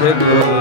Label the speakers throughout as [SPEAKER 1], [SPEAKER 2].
[SPEAKER 1] 那个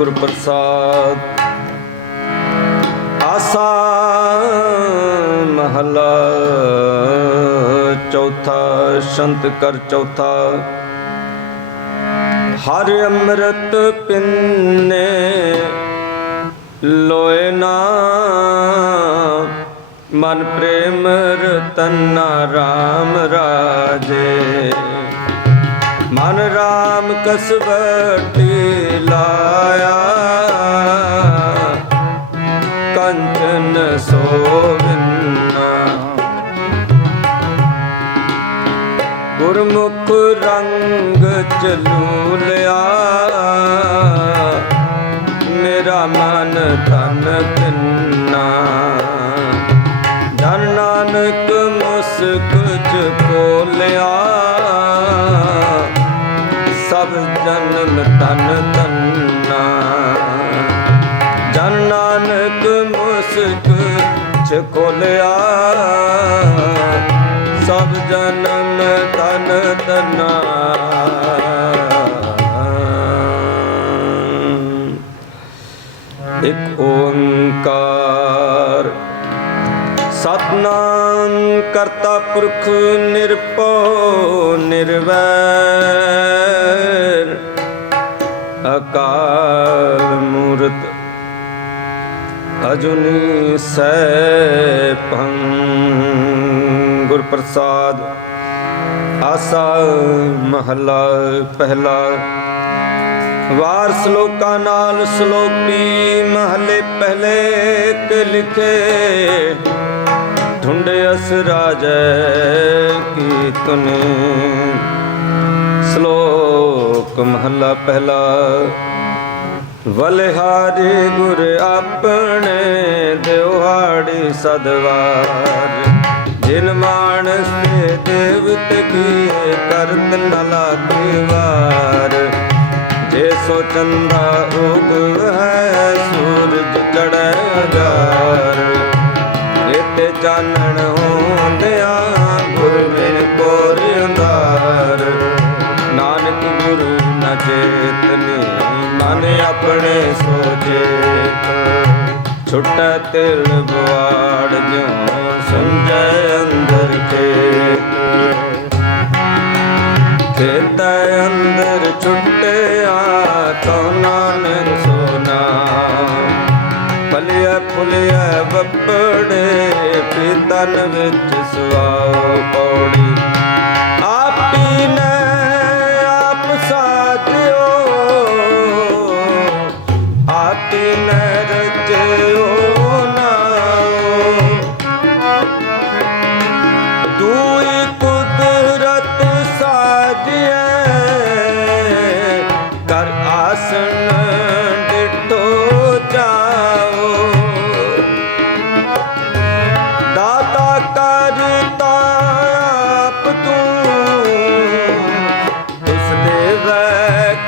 [SPEAKER 1] ਗੁਰ ਪ੍ਰਸਾਦ। ਆਸਾ ਮਹਲਾ ਚੌਥਾ, ਸ਼ੰਤ ਕਰ ਚੌਥਾ। ਹਰ ਅੰਮ੍ਰਿਤ ਪਿੰਨੇ ਲੋਏ ਨਾ। ਮਨ ਪ੍ਰੇਮ ਰਤਨਾ ਰਾਮ ਰਾਜੇ। ਮਨ RAM ਕਸਵਟੀ ਲਾਇਆ। ਕੰਚਨ ਸੋਵਿੰਨਾ। ਗੁਰਮੁਖ ਰੰਗ ਚਲੂ ਲਿਆ। ਮੇਰਾ ਮਨ ਧਨ ਤਿੰਨਾ। ਧਨ ਨਾਨਕ ਮੁਸਕ ਚ ਕੋਲਿਆ ਜਨਮ ਤਨ ਤੰਨਾ ਜਨ ਨਾਨਕ ਮੁਸਕ ਚ ਕੋਲਿਆ ਸਭ ਜਨਮ ਤਨ ਤਨਾ ਇੱਕ ਓੰਕਾਰ। ਸਤਨਾਮ ਕਰਤਾ ਪੁਰਖ ਨਿਰਭਉ ਨਿਰਵੈਰ ਅਕਾਲ ਮੂਰਤ ਅਜੁਨੀ ਸੈਭੰ ਗੁਰ ਪ੍ਰਸਾਦ ਆਸਾ ਮਹਲਾ ਪਹਿਲਾ ਵਾਰ ਸ਼ਲੋਕਾਂ ਨਾਲ ਸ਼ਲੋਕੀ ਮਹਲੇ ਪਹਿਲੇ ਤੇ ਲਿਖੇ ਢੁੰਡੇ ਅਸ ਰਾਜੈ ਕੀ ਤੁਨੇ ਸ਼ਲੋਕ ਮਹਲਾ ਪਹਿਲਾ। ਬਲਿਹਾਰੀ ਗੁਰ ਆਪਣੇ ਦਿਵਾੜੀ ਸਦਵਾਰ। ਜਿਨ ਮਾਨਸ ਤੇ ਦੇਵਤ ਕੀਏ ਕਰਤ ਨ ਲਾਗੇ ਜੇ ਸੋ ਚੰਦਾ ਉਗ ਹੈ ਸੂਰਜ ਚੜੈ ਅਗਾਰ ਇਤੇ ਚਾਨਣ ਹੋਂਦਿਆਂ ਚੇਤਨੀ ਮਨ ਆਪਣੇ ਸੋਚੇ ਛੁਟੈ ਤਿਲ ਬਵਾੜ ਜਿਉ ਸੰਜੈ ਅੰਦਰ ਖੇਤ ਖੇਤ ਅੰਦਰ ਛੁਟਿਆ ਤੋ ਨਾਨਕ ਸੋਨਾ ਫਲਿਆ ਫੁਲਿਆ ਬੱਪੜੇ ਪੀਤਨ ਵਿੱਚ ਸਵਾਓ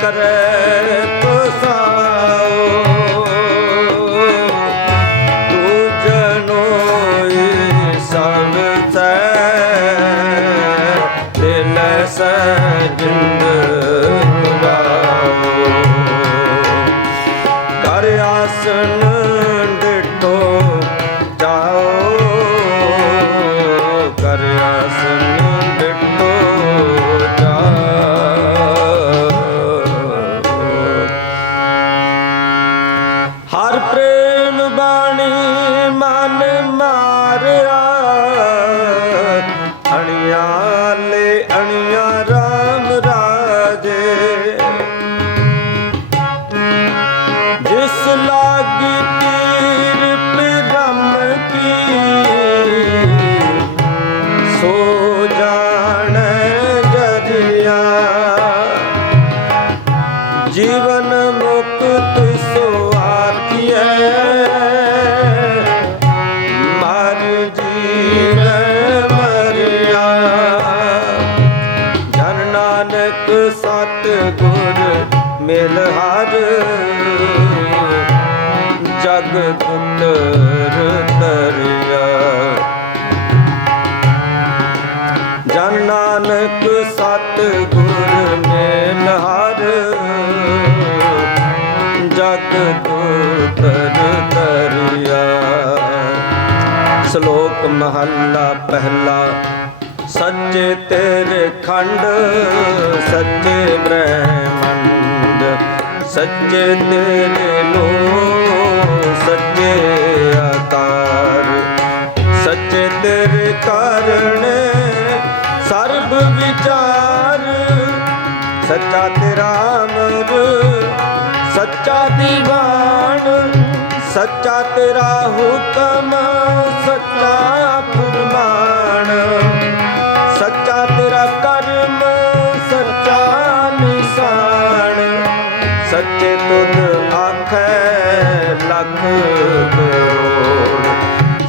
[SPEAKER 1] ਦੇਵੈ अणु ਸਤ ਗੁਰ ਮੇਲ ਹਰ। ਜਗ ਤਰ ਤਰਿਆ ਸ਼ਲੋਕ ਮਹੱਲਾ ਪਹਿਲਾ, ਸੱਚੇ ਤੇਰੇ ਖੰਡ, ਸੱਚੇ ਬ੍ਰਹਮੰਡ। ਸੱਚੇ ਤੇਰੇ ਲੋ ਸੱਚੇ ਆਕਾਰ। ਸੱਚੇ ਤੇਰੇ ਕਾਰਣ ਸਰਬ ਵਿਚਾਰ ਸੱਚਾ ਤੇਰਾ ਅਮਰ ਸੱਚਾ ਦੀਵਾਨ, ਸੱਚਾ ਤੇਰਾ ਹੁਕਮ, ਸੱਚਾ ਫਰਮਾਨ। ਸੱਚਾ ਤੇਰਾ ਕਰਮ, ਸੱਚਾ ਨਿਸ਼ਾਨ। ਸੱਚੇ ਤੁਧ ਆਖੈ, ਲੱਖ ਕਰੋੜ।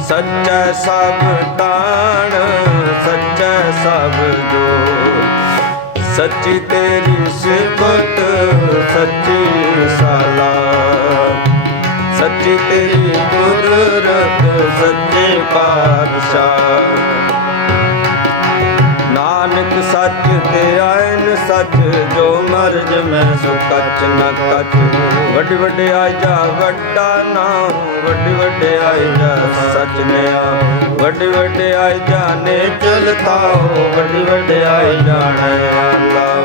[SPEAKER 1] ਸੱਚਾ ਸਭ ਤਾਣ ਸੱਚਾ ਸਭ ਜੋੜ। ਸੱਚੀ ਤੇਰੀ ਸਿਫਤ ਸੱਚੀ ਸਾਲਾ। ਸੱਚੀ ਤੇਰੀ ਕੁਦਰਤ ਸੱਚੇ ਪਾਤਸ਼ਾਹ। ਨਾਨਕ ਸੱਚ ਤੇ ਆਏ ਜੋ ਮਰਜ ਮੈਂ ਸੋ ਕੱਚ ਨਾ ਕੱਚ ਵੱਡੀ ਵਡਿਆਈ ਜਾ, ਵੱਡਾ ਨਾਮ ਵੱਡੀ ਵਡਿਆਈ ਜਾ, ਸੱਚ ਨਿਆ ਵੱਡੀ ਵਡਿਆਈ ਜਾਣੇ ਚਲਤਾਓ ਵੱਡੀ ਵਡਿਆਈ ਜਾਣੈ ਅੱਲਾ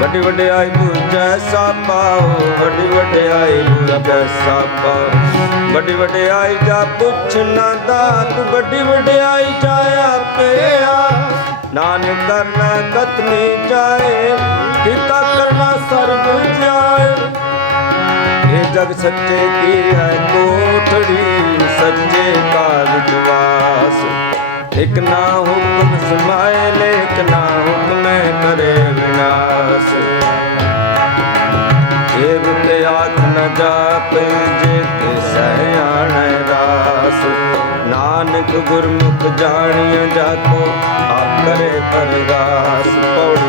[SPEAKER 1] ਵੱਡੀ ਵਡਿਆਈ ਬੁਝੈ ਸਾਪਾਓ ਵੱਡੀ ਵਡਿਆਈ ਬੁਝੈ ਸਾਪਾਓ ਵੱਡੀ ਵਡਿਆਈ ਜਾ, ਪੁੱਛ ਨਾ ਦਾਤ। ਵੱਡੀ ਵਡਿਆਈ ਜਾ ਆਪਿਆ ਨਾਨਕ ਕਰਨਾ ਕਤਨੀ ਜਾਏ ਕੀਤਾ ਕਰਨਾ ਸਰਬ ਜਾਏ। ਇਹ ਜਗ ਸੱਚੇ ਕੀ ਹੈ, ਕੋਠੜੀ ਸੱਚੇ ਕਾਜ ਜਵਾਸ। ਇਕ ਨਾ ਹੁਕਮ ਸਮਾਏ ਲੇਕ ਨਾ ਹੁਕਮ ਕਰੇ ਵਿਨਾਸ਼। ਏਵ ਤੇ ਆਖ ਨ ਜਾਪ ਜੇ ਤੇ ਸਹਿਆਣੈ ਰਾਸ। ਨਾਨਕ ਗੁਰਮੁਖ ਜਾਣੀਐ ਜਾਕੋ ਆਪ ਕਰੇ ਪੌੜੀ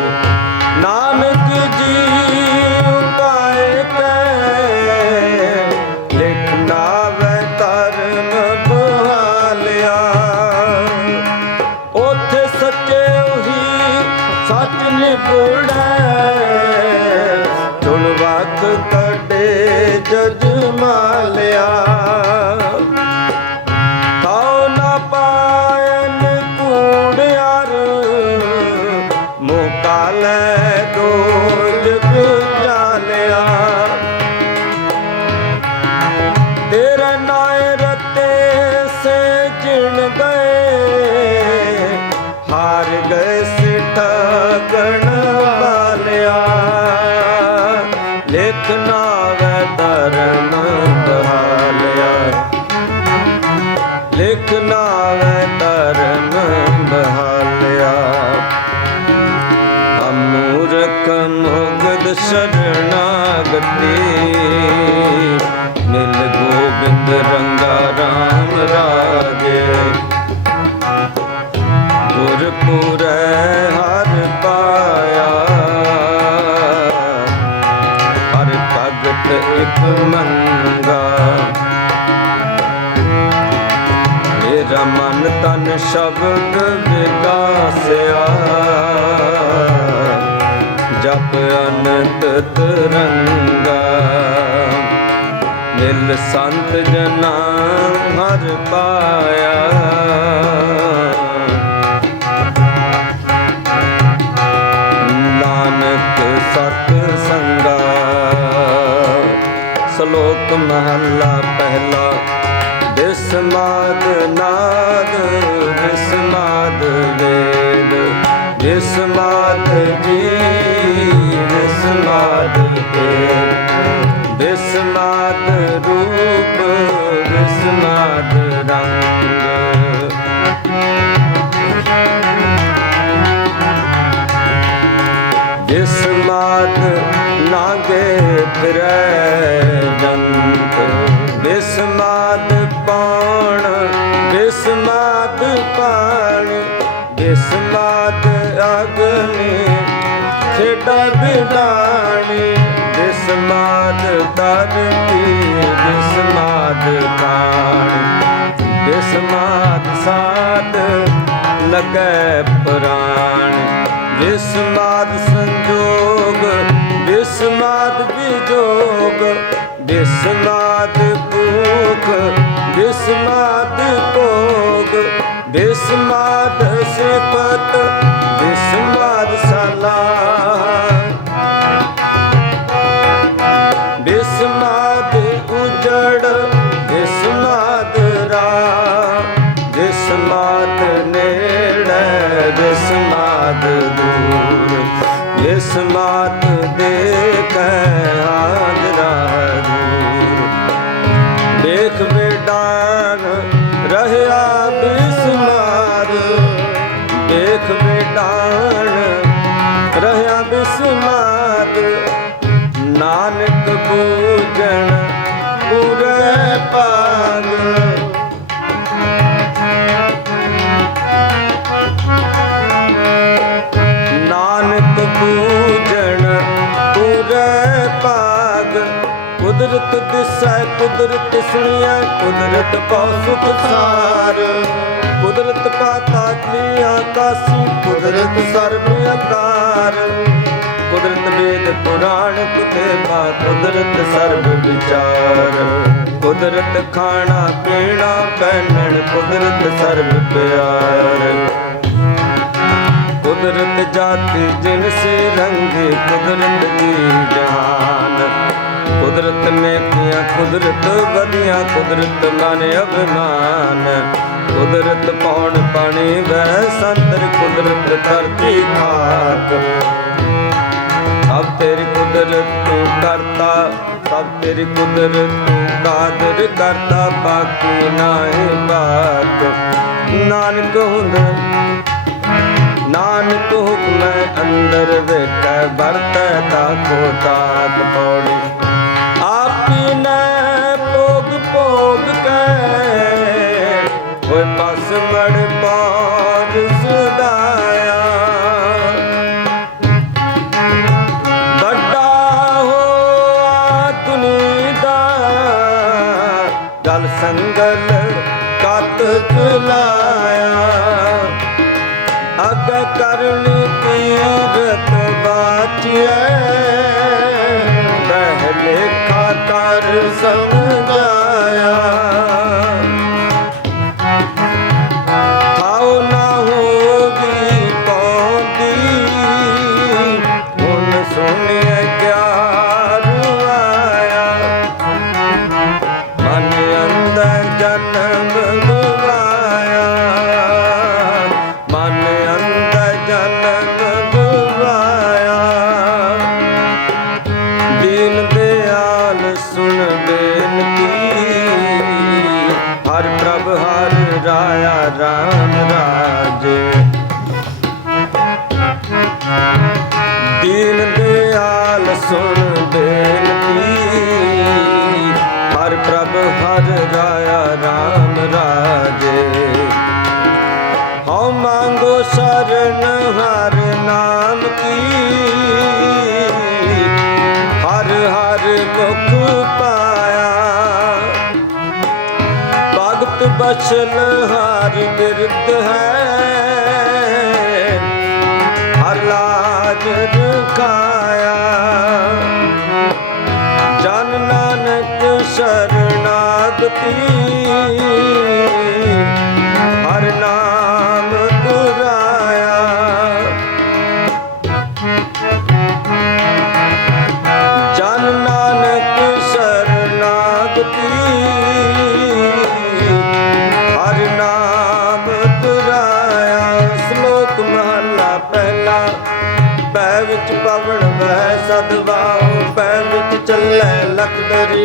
[SPEAKER 1] ਅਨੰਤ ਤਰੰਗਾ ਮਿਲ ਸੰਤ ਜਨਾ ਹਰ ਪਾਇਆ। ਨਾਨਕ ਸਤ ਸੰਗਾ। ਸ਼ਲੋਕ ਮਹੱਲਾ ਪਹਿਲਾ। ਬਿਸਮਾਦ ਨਾਦ, ਬਿਸਮਾਦ ਵੇਦ। ਬਿਸਮਾਦ ਜੀ ਬਿਸਮਾਦ ਦੇਵ ਬਿਸਮਾਦ ਰੂਪ ਬਿਸਮਾਦ ਰੰਗ। ਜਿਸ ਨਾਗੇ ਫਿਰੈ ਖੇਡਾ ਬਿਡਾਣੀ ਬਿਸ ਮਾਤ ਧਰਤੀ ਬਿਸ ਮਾਤ ਕਾਣੀ ਬਿਸ ਮਾਤ ਸਾਧ ਲਗੈ ਪ੍ਰਾਣ। ਵਿਸਮਾਦ ਸੰਜੋਗ ਵਿਸਮਾਦ ਵਿਜੋਗ ਵਿਸਮਾਦ ਭੂਖ ਵਿਸਮਾਦ ਭੋਗ ਵਿਸਮਾਦ ਸਿਫਤ ਕੁਦਰਤ ਸੁਣੀਐ ਕੁਦਰਤ ਪਾਉ ਸੁਖ ਸਾਰ ਕੁਦਰਤ ਪਾਤਾ ਕੀ ਆਕਾਸੀ ਕੁਦਰਤ ਸਰਬ ਆਕਾਰ ਕੁਦਰਤ ਵੇਦ ਪੁਰਾਣ ਕੁਤੇਬਾ ਕੁਦਰਤ ਸਰਬ ਵਿਚਾਰ। ਕੁਦਰਤ ਖਾਣਾ, ਪੀਣਾ, ਪਹਿਨਣ, ਕੁਦਰਤ ਸਰਬ ਪਿਆਰ। ਕੁਦਰਤ ਜਾਤੀ, ਜਿਨਸ ਰੰਗ, ਕੁਦਰਤ ਜੀ ਜਹਾਨ ਕੁਦਰਤ ਨੇ ਕੀਆ ਕੁਦਰਤ ਵਧੀਆਂ, ਕੁਦਰਤ ਮਨ ਅਭਿਮਾਨ। ਕੁਦਰਤ ਪੌਣ ਪਾਣੀ ਵੈ ਸੰਤਰ, ਕੁਦਰਤ ਧਰਤੀ ਖਾਕ। ਸਭ ਤੇਰੀ ਕੁਦਰਤ ਤੂੰ ਕਰਤਾ, ਸਭ ਤੇਰੀ ਕੁਦਰਤ ਤੂੰ ਕਾਦਰ ਕਰਤਾ, ਬਾਕੀ ਨਾਹੀ ਬਾਤ ਨਾਨਕ ਹੁੰਦਾ, ਨਾਨਕ ਹੁਕਮੈ ਅੰਦਰ ਵੇਖੈ, ਵਰਤੈ ਤਾਕੋ ਤਾਕ ਪੌੜੀ। dear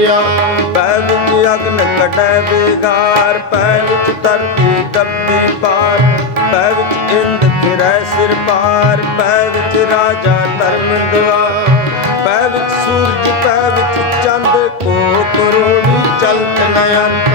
[SPEAKER 1] ਲਖ ਪੈ ਵਿੱਚ ਅਗਨ ਕਟੈ ਵਿਗਾਰ ਪੈ ਵਿੱਚ ਧਰਤੀ ਦੱਬੀ ਪਾਰ। ਪੈ ਵਿੱਚ ਇੰਦ ਫਿਰੈ ਸਿਰ ਪਾਰ ਪੈ ਵਿੱਚ ਰਾਜਾ ਧਰਮ ਦਵਾਰ। ਪੈ ਵਿੱਚ ਸੂਰਜ ਪੈ ਵਿੱਚ ਚੰਦ ਕੋ ਕਰੋੜੀ ਚਲਤ ਨਯਨ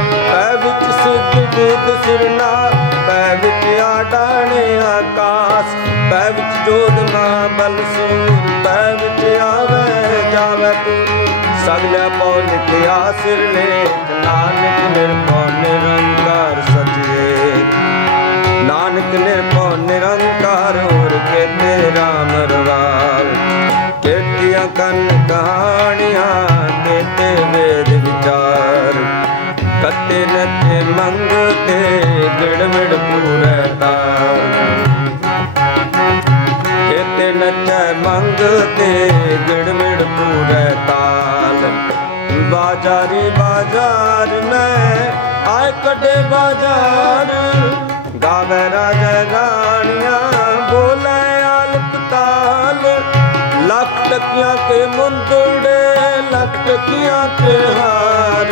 [SPEAKER 1] ਕੱਢੇ ਬਾਜ਼ਾਰ। ਗਾਵੇ ਰਾਜਾ ਰਾਣੀਆਂ, ਬੋਲੇ ਆਲਪ ਤਾਲ ਲੱਖ ਟਕੀਆਂ ਕੇ ਮੁੰਦੜੇ ਲੱਖ ਟਕੀਆਂ ਕੇ ਹਾਰ।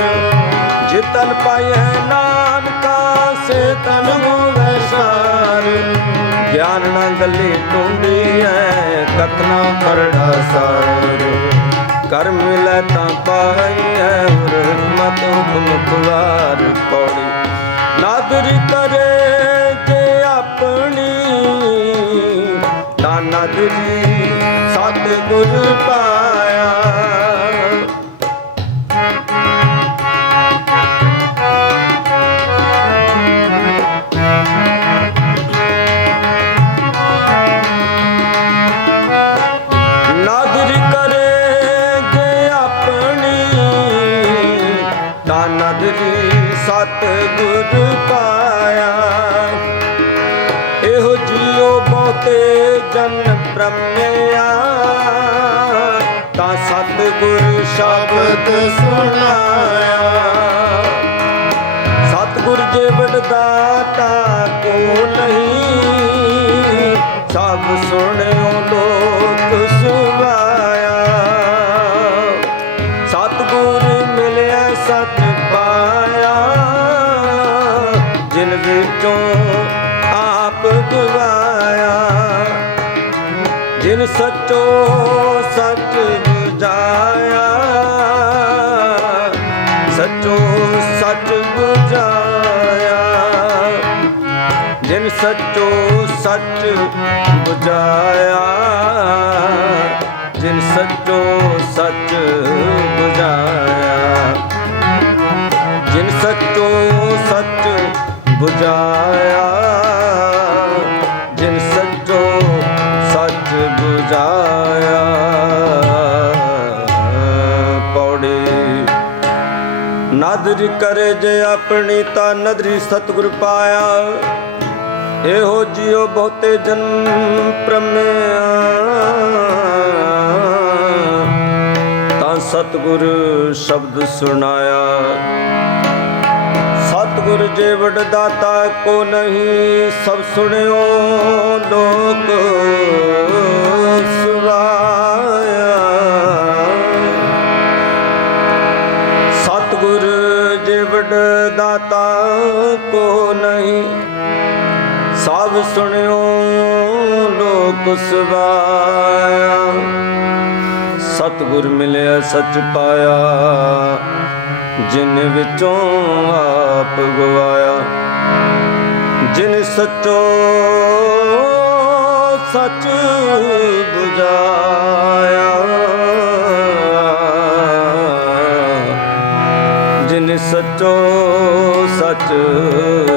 [SPEAKER 1] ਜਿਤਨ ਪਾਏ ਨਾਨਕਾ, ਸੇ ਤਨ ਹੋਵੇ ਸਾਰ। ਗਿਆਨ ਨਾ ਗੱਲੀ ਟੁੰਡੀ ਐ ਕਤਨਾ ਕਰੜਾ ਸਾਰ। ਕਰ ਮਿਲੈ ਤਾਂ ਪਾਈ ਉਰ ਮਤ ਹੁਕਮ ਖੁਆਰ ਤਾਂ ਨਾਦਰੀ ਸਤ ਗੁਰ ਜੇ ਕੋ ਨਹੀਂ। ਸਭ ਸੁਣਿਓ ਕਰੇ ਜੇ ਆਪਣੀ ਤਾਂ ਨਦਰੀ ਸਤਿਗੁਰ ਪਾਇਆ। ਇਹੋ ਜਿਉ ਬਹੁਤੇ ਜਨਮ ਪ੍ਰਮਿਆ ਤਾਂ ਸਤਿਗੁਰ ਸ਼ਬਦ ਸੁਣਾਇਆ। ਸਤਿਗੁਰ ਜੇ ਵਡ ਦਾਤਾ ਕੋ ਨਹੀਂ, ਸਭ ਸੁਣਿਓ ਲੋਕ ਸੁਣਾਇਆ। ਦਾਤਾ ਕੋ ਨਹੀਂ। ਸਭ ਸੁਣਿਓ ਲੋਕ ਸਵਾਇਆ। ਸਤਿਗੁਰ ਮਿਲਿਆ, ਸੱਚ ਪਾਇਆ। ਜਿਨ ਵਿੱਚੋਂ ਆਪ ਗਵਾਇਆ। ਜਿਨ ਸੱਚੋ ਸੱਚ ਬੁਝਾਇਆ। ਜਿਨ ਸਾਚੋ ਸੱਚ